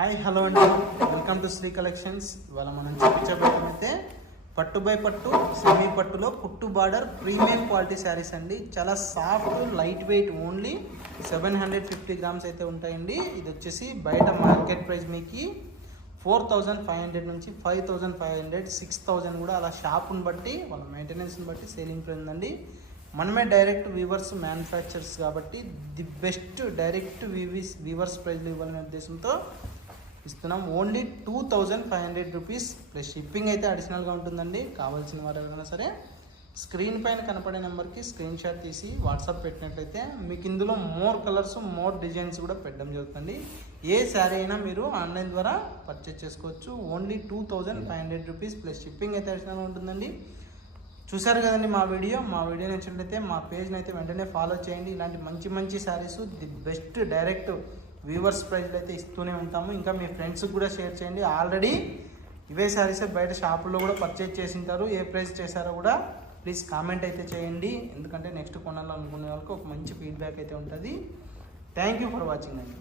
Hi hello అండి, welcome to Shri collections. ఇవాళ మనం చూపించబోతున్నైతే పట్టు బై పట్టు సెమీ పట్టులో పుట్టు బార్డర్ ప్రీమియం క్వాలిటీ శారీస్ అండి. చాలా soft light weight, only 750 grams అయితే ఉంటాయండి. ఇది వచ్చేసి బయట మార్కెట్ ప్రైస్ మీకు 4500 నుంచి 5500, 6000 కూడా అలా షాప్ని బట్టి వాళ్ళ మెయింటెనెన్స్ని బట్టి సేలింగ్ ప్రైస్ ఉందండి. మనమే డైరెక్ట్ వీవర్స్ మ్యానుఫ్యాక్చర్స్ కాబట్టి ది బెస్ట్ డైరెక్ట్ వీవర్స్ ప్రైస్లో ఇవ్వాలనే ఉద్దేశంతో ఇస్తున్నాం. ఓన్లీ 2500 రూపీస్ ప్లస్ షిప్పింగ్ అయితే అడిషనల్గా ఉంటుందండి. కావాల్సిన వారు ఎవరైనా సరే స్క్రీన్ పైన కనపడే నెంబర్కి స్క్రీన్ షాట్ తీసి వాట్సాప్ పెట్టినట్లయితే మీకు ఇందులో మోర్ కలర్స్, మోర్ డిజైన్స్ కూడా పెట్టడం జరుగుతుంది. ఏ శారీ అయినా మీరు ఆన్లైన్ ద్వారా పర్చేస్ చేసుకోవచ్చు. ఓన్లీ 2500 రూపీస్ ప్లస్ షిప్పింగ్ అయితే అడిషనల్గా ఉంటుందండి. చూసారు కదండి మా వీడియో నచ్చినట్లయితే మా పేజ్ని అయితే వెంటనే ఫాలో చేయండి. ఇలాంటి మంచి మంచి saris the best direct viewers ప్రైస్లో అయితే ఇస్తూనే ఉంటాము. ఇంకా మీ ఫ్రెండ్స్కి కూడా షేర్ చేయండి. ఆల్రెడీ ఇవే శారీస్ బయట షాపుల్లో కూడా పర్చేజ్ చేసి ఉంటారు. ఏ ప్రైస్ చేశారో కూడా ప్లీజ్ కామెంట్ అయితే చేయండి. ఎందుకంటే నెక్స్ట్ కొనాలనుకునే వాళ్ళకి ఒక మంచి ఫీడ్బ్యాక్ అయితే ఉంటుంది. థ్యాంక్ యూ ఫర్ వాచింగ్ అండి.